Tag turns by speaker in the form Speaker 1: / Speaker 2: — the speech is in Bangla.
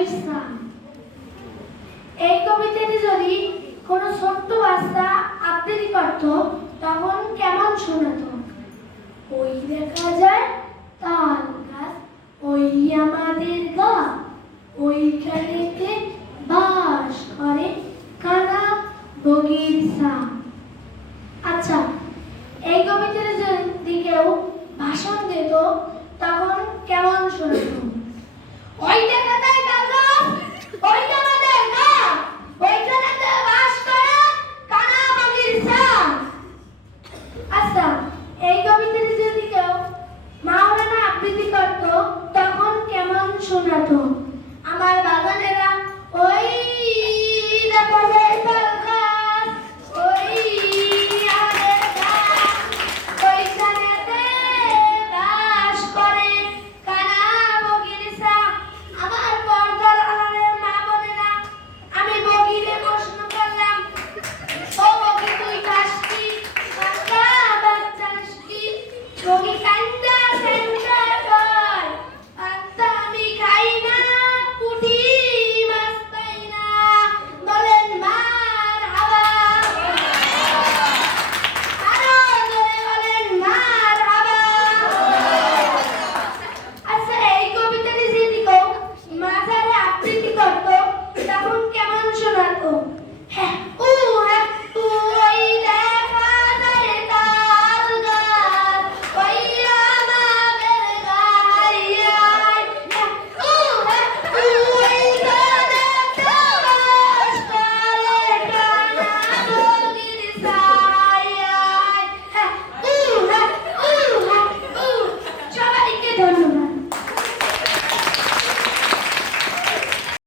Speaker 1: বগির এই কবিতাটি যদি কোনো ছোট্ট বাচ্চা আবৃত্তি করত, তখন কেমন শোনাতো? ওই দেখা যায় তাল গাছ, ওই আমাদের গা ওইখানেতে বাস করে কানা বগির সা আচ্ছা এই কবিতার যদি কেউ ভাষণ দিত, তখন কেমন শোনাতো? ওই দেখা আচ্ছা এই কবিতাটি রোগীর